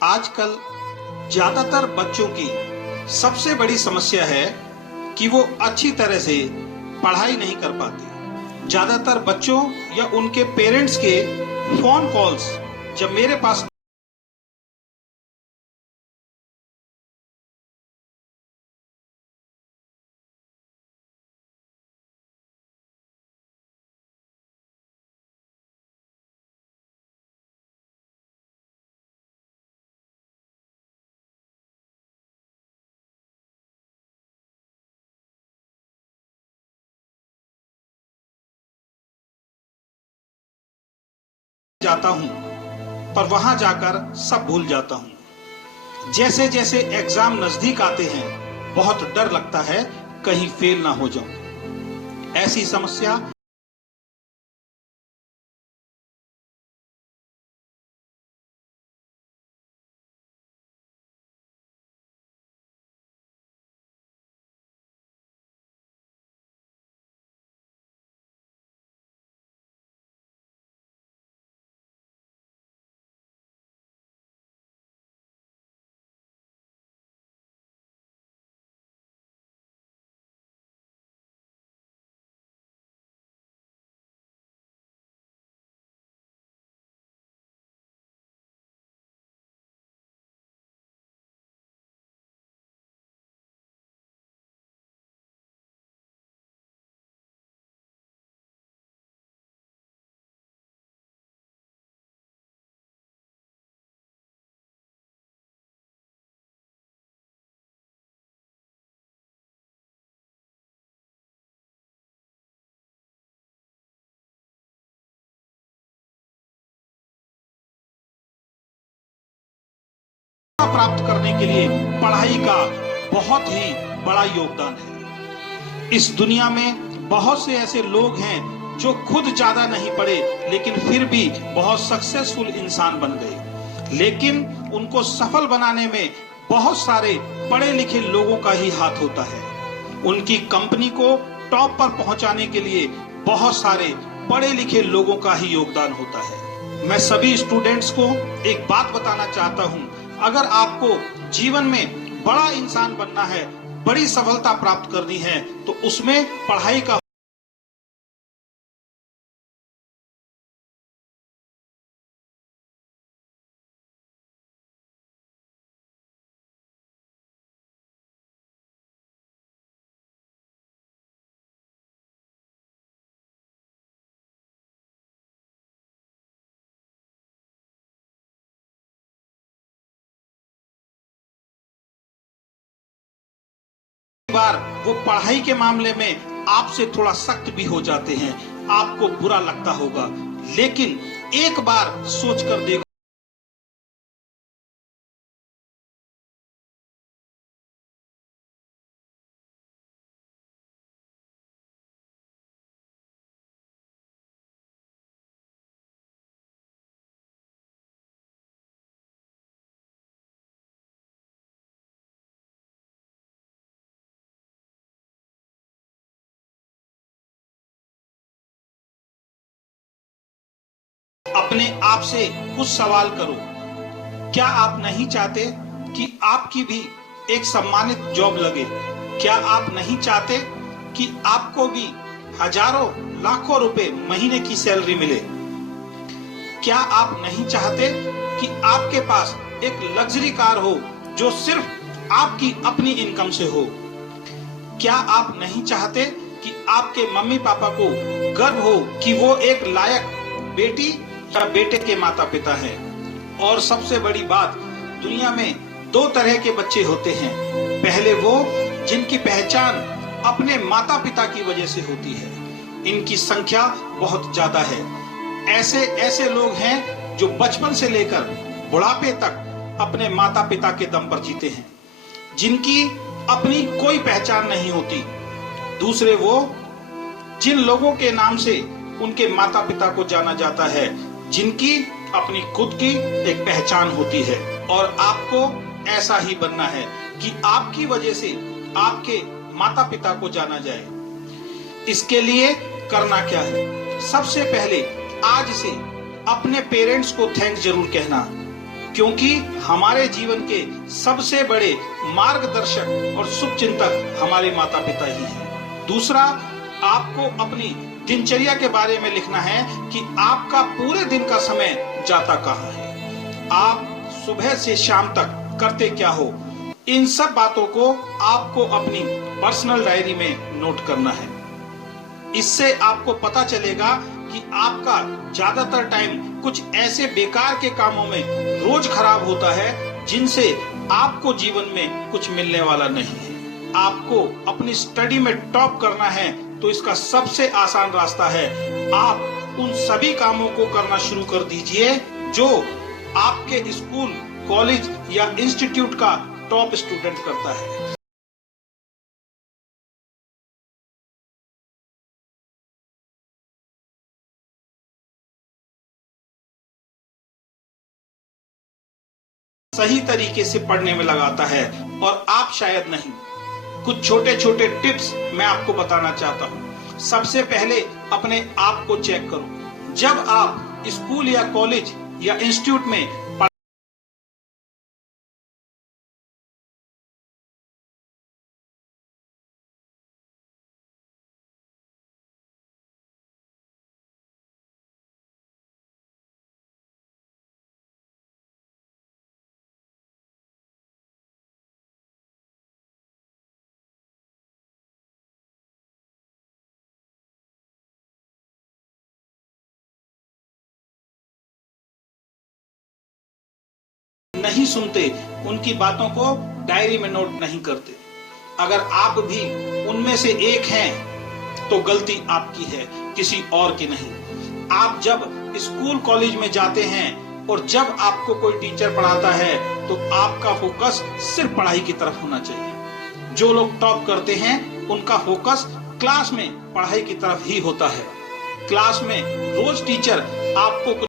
आजकल ज्यादातर बच्चों की सबसे बड़ी समस्या है कि वो अच्छी तरह से पढ़ाई नहीं कर पाते। ज्यादातर बच्चों या उनके पेरेंट्स के फोन कॉल्स जब मेरे पास जाता हूं, पर वहां जाकर सब भूल जाता हूं। जैसे जैसे एग्जाम नजदीक आते हैं, बहुत डर लगता है कहीं फेल ना हो जाऊं। ऐसी समस्या प्राप्त करने के लिए पढ़ाई का बहुत ही बड़ा योगदान है। इस दुनिया में बहुत से ऐसे लोग हैं जो खुद ज्यादा नहीं पढ़े लेकिन फिर भी बहुत सक्सेसफुल इंसान बन गए, लेकिन उनको सफल बनाने में बहुत सारे पढ़े लिखे लोगों का ही हाथ होता है। उनकी कंपनी को टॉप पर पहुंचाने के लिए बहुत सारे पढ़े लिखे लोगों का ही योगदान होता है। मैं सभी स्टूडेंट्स को एक बात बताना चाहता हूं, अगर आपको जीवन में बड़ा इंसान बनना है, बड़ी सफलता प्राप्त करनी है, तो उसमें पढ़ाई का बार वो पढ़ाई के मामले में आपसे थोड़ा सख्त भी हो जाते हैं, आपको बुरा लगता होगा, लेकिन एक बार सोच कर देखो। अपने आप से कुछ सवाल करो, क्या आप नहीं चाहते कि आपकी भी एक सम्मानित जॉब लगे? क्या आप नहीं चाहते कि आपको भी हजारों लाखों रुपए महीने की सैलरी मिले? क्या आप नहीं चाहते कि आपके पास एक लग्जरी कार हो जो सिर्फ आपकी अपनी इनकम से हो? क्या आप नहीं चाहते कि आपके मम्मी पापा को गर्व हो कि वो एक लायक बेटी या बेटे के माता पिता हैं? और सबसे बड़ी बात, दुनिया में दो तरह के बच्चे होते हैं। पहले वो जिनकी पहचान अपने माता पिता की वजह से होती है, इनकी संख्या बहुत ज्यादा है। ऐसे लोग हैं जो बचपन से लेकर बुढ़ापे तक अपने माता पिता के दम पर जीते हैं, जिनकी अपनी कोई पहचान नहीं होती। दूसरे वो जिन लोगों के नाम से उनके माता पिता को जाना जाता है, जिनकी अपनी खुद की एक पहचान होती है। और आपको ऐसा ही बनना है कि आपकी वजह से आपके माता पिता को जाना जाए। इसके लिए करना क्या है? सबसे पहले आज से अपने पेरेंट्स को थैंक्स जरूर कहना, क्योंकि हमारे जीवन के सबसे बड़े मार्गदर्शक और शुभचिंतक हमारे माता पिता ही हैं। दूसरा, आपको अपनी दिनचर्या के बारे में लिखना है कि आपका पूरे दिन का समय जाता कहाँ है, आप सुबह से शाम तक करते क्या हो। इन सब बातों को आपको अपनी पर्सनल डायरी में नोट करना है। इससे आपको पता चलेगा कि आपका ज्यादातर टाइम कुछ ऐसे बेकार के कामों में रोज खराब होता है जिनसे आपको जीवन में कुछ मिलने वाला नहीं है। आपको अपनी स्टडी में टॉप करना है तो इसका सबसे आसान रास्ता है, आप उन सभी कामों को करना शुरू कर दीजिए जो आपके स्कूल, कॉलेज या इंस्टीट्यूट का टॉप स्टूडेंट करता है। सही तरीके से पढ़ने में लगाता है और आप शायद नहीं। कुछ छोटे छोटे टिप्स मैं आपको बताना चाहता हूँ। सबसे पहले अपने आप को चेक करो। जब आप स्कूल या कॉलेज या इंस्टीट्यूट में नहीं सुनते, उनकी बातों को डायरी में नोट नहीं करते। अगर आप भी उनमें से एक हैं तो गलती आपकी है, किसी और की नहीं। आप जब स्कूल कॉलेज में जाते हैं और जब आपको कोई टीचर पढ़ाता है तो आपका फोकस सिर्फ पढ़ाई की तरफ होना चाहिए। जो लोग टॉप करते हैं उनका फोकस क्लास में पढ़ाई की तरफ ही होता है। क्लास में रोज टीचर आपको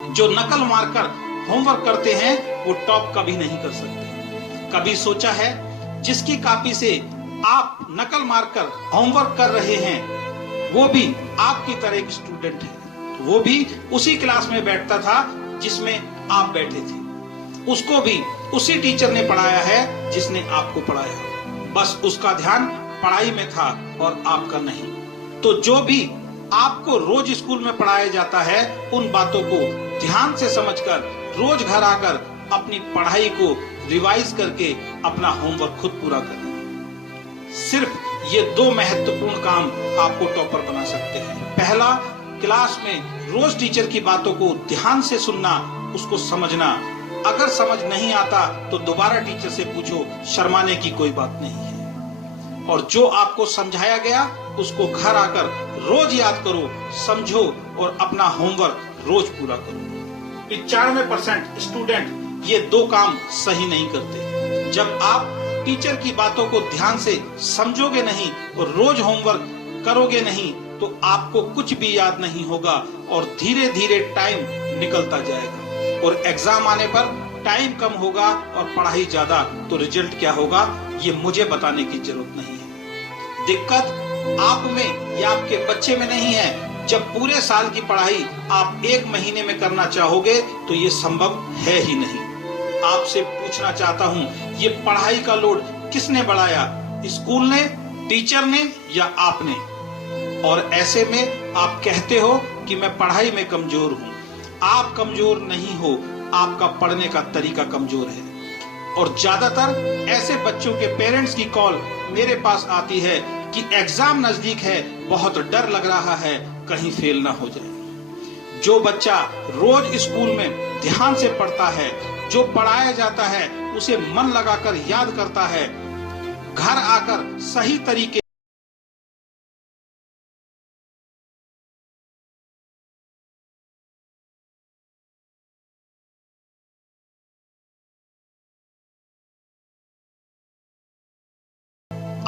जो नकल मारकर होमवर्क करते हैं वो टॉप कभी नहीं कर सकते। कभी सोचा है जिसकी कॉपी से आप नकल मारकर होमवर्क कर रहे हैं वो भी आपकी तरह एक स्टूडेंट है, वो भी उसी क्लास में बैठता था जिसमें आप बैठे थे, उसको भी उसी टीचर ने पढ़ाया है जिसने आपको पढ़ाया, बस उसका ध्यान पढ़ाई में था और आपका नहीं। तो जो भी आपको रोज स्कूल में पढ़ाया जाता है उन बातों को ध्यान से समझकर रोज घर आकर अपनी पढ़ाई को रिवाइज करके अपना होमवर्क खुद पूरा करें। सिर्फ ये दो महत्वपूर्ण काम आपको टॉपर बना सकते हैं। पहला, क्लास में रोज टीचर की बातों को ध्यान से सुनना, उसको समझना। अगर समझ नहीं आता तो दोबारा टीचर से पूछो, शर्माने की कोई बात नहीं है। और जो आपको समझाया गया उसको घर आकर रोज याद करो, समझो और अपना होमवर्क रोज पूरा करो। 95% स्टूडेंट ये दो काम सही नहीं करते। जब आप टीचर की बातों को ध्यान से समझोगे नहीं और रोज होमवर्क करोगे नहीं तो आपको कुछ भी याद नहीं होगा और धीरे धीरे टाइम निकलता जाएगा और एग्जाम आने पर टाइम कम होगा और पढ़ाई ज्यादा, तो रिजल्ट क्या होगा ये मुझे बताने की जरूरत नहीं है। दिक्कत आप में या आपके बच्चे में नहीं है। जब पूरे साल की पढ़ाई आप एक महीने में करना चाहोगे तो ये संभव है ही नहीं। आपसे पूछना चाहता हूँ, ये पढ़ाई का लोड किसने बढ़ाया, स्कूल ने, टीचर ने या आपने? और ऐसे में आप कहते हो कि मैं पढ़ाई में कमजोर हूँ। आप कमजोर नहीं हो, आपका पढ़ने का तरीका कमजोर है। और ज्यादातर ऐसे बच्चों के पेरेंट्स की कॉल मेरे पास आती है कि एग्जाम नजदीक है, बहुत डर लग रहा है कहीं फेल ना हो जाए। जो बच्चा रोज स्कूल में ध्यान से पढ़ता है, जो पढ़ाया जाता है उसे मन लगाकर याद करता है, घर आकर सही तरीके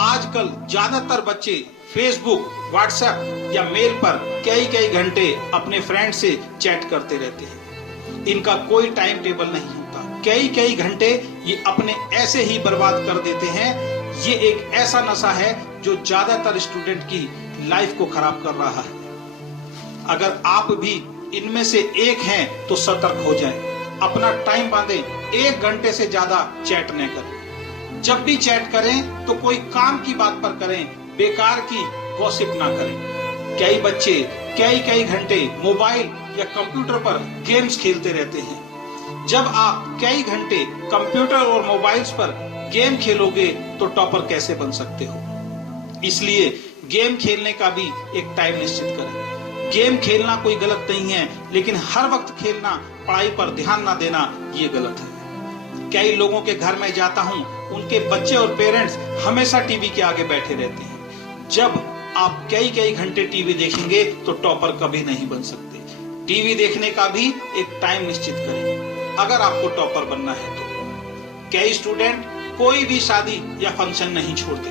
आजकल ज्यादातर बच्चे फेसबुक, व्हाट्सएप या मेल पर कई घंटे अपने फ्रेंड से चैट करते रहते हैं। इनका कोई टाइम टेबल नहीं होता। कई कई घंटे ये अपने ऐसे ही बर्बाद कर देते हैं। ये एक ऐसा नशा है जो ज्यादातर स्टूडेंट की लाइफ को खराब कर रहा है। अगर आप भी इनमें से एक हैं तो सतर्क हो जाएं। अपना टाइम बांधें, 1 घंटे से ज्यादा चैट न करें। जब भी चैट करें तो कोई काम की बात पर करें, बेकार की गॉसिप ना करें। कई बच्चे कई घंटे मोबाइल या कंप्यूटर पर गेम्स खेलते रहते हैं। जब आप कई घंटे कंप्यूटर और मोबाइल्स पर गेम खेलोगे तो टॉपर कैसे बन सकते हो? इसलिए गेम खेलने का भी एक टाइम निश्चित करें। गेम खेलना कोई गलत नहीं है, लेकिन हर वक्त खेलना, पढ़ाई पर ध्यान ना देना, ये गलत है। कई लोगों के घर में जाता हूँ, उनके बच्चे और पेरेंट्स हमेशा टीवी के आगे बैठे रहते हैं। जब आप कई घंटे टीवी देखेंगे तो टॉपर कभी नहीं बन सकते। टीवी देखने का भी एक टाइम निश्चित करें अगर आपको टॉपर बनना है तो। कई स्टूडेंट कोई भी शादी या फंक्शन नहीं छोड़ते।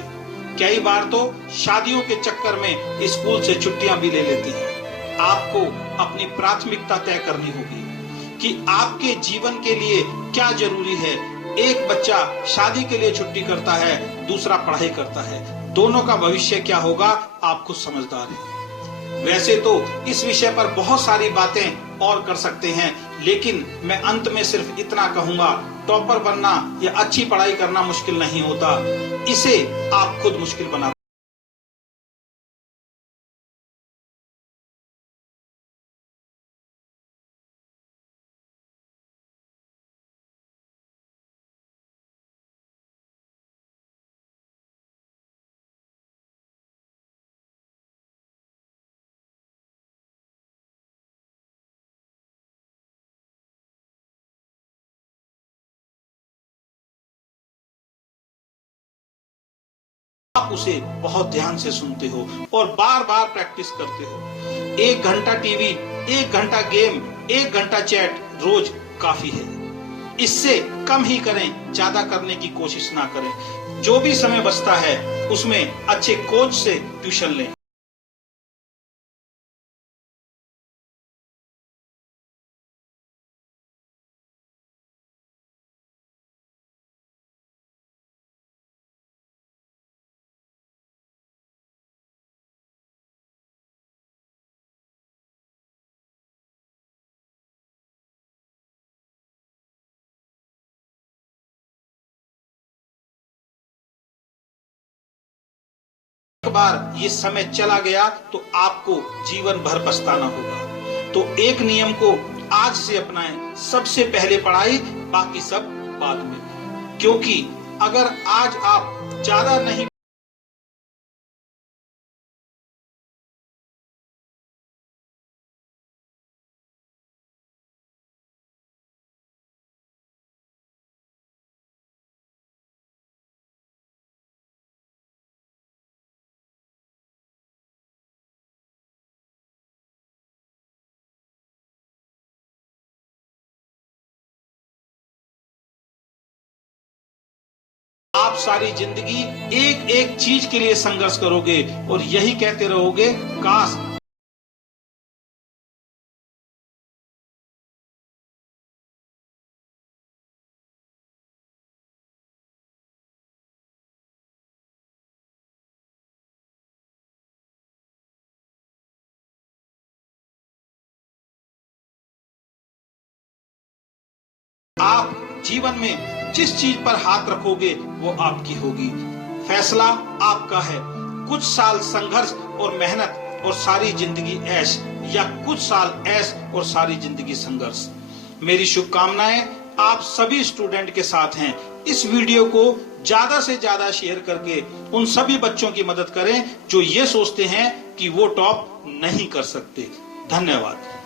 कई बार तो शादियों के चक्कर में स्कूल से छुट्टियां भी ले लेते हैं। आपको अपनी प्राथमिकता तय करनी होगी कि आपके जीवन के लिए क्या जरूरी है। एक बच्चा शादी के लिए छुट्टी करता है, दूसरा पढ़ाई करता है। दोनों का भविष्य क्या होगा, आप खुद समझदार हैं। वैसे तो इस विषय पर बहुत सारी बातें और कर सकते हैं, लेकिन मैं अंत में सिर्फ इतना कहूंगा, टॉपर बनना या अच्छी पढ़ाई करना मुश्किल नहीं होता, इसे आप खुद मुश्किल बना। आप उसे बहुत ध्यान से सुनते हो और बार बार प्रैक्टिस करते हो। 1 घंटा टीवी, 1 घंटा गेम, 1 घंटा चैट रोज काफी है। इससे कम ही करें, ज्यादा करने की कोशिश ना करें। जो भी समय बचता है उसमें अच्छे कोच से ट्यूशन लें। एक बार ये समय चला गया तो आपको जीवन भर पछताना होगा। तो एक नियम को आज से अपनाएं, सबसे पहले पढ़ाई, बाकी सब बाद में। क्योंकि अगर आज आप ज्यादा नहीं आप सारी जिंदगी एक एक चीज के लिए संघर्ष करोगे और यही कहते रहोगे, काश आप जीवन में जिस चीज पर हाथ रखोगे वो आपकी होगी। फैसला आपका है। कुछ साल संघर्ष और मेहनत और सारी जिंदगी ऐश, या कुछ साल ऐश और सारी जिंदगी संघर्ष। मेरी शुभकामनाएं आप सभी स्टूडेंट के साथ हैं। इस वीडियो को ज्यादा से ज्यादा शेयर करके उन सभी बच्चों की मदद करें जो ये सोचते हैं कि वो टॉप नहीं कर सकते। धन्यवाद।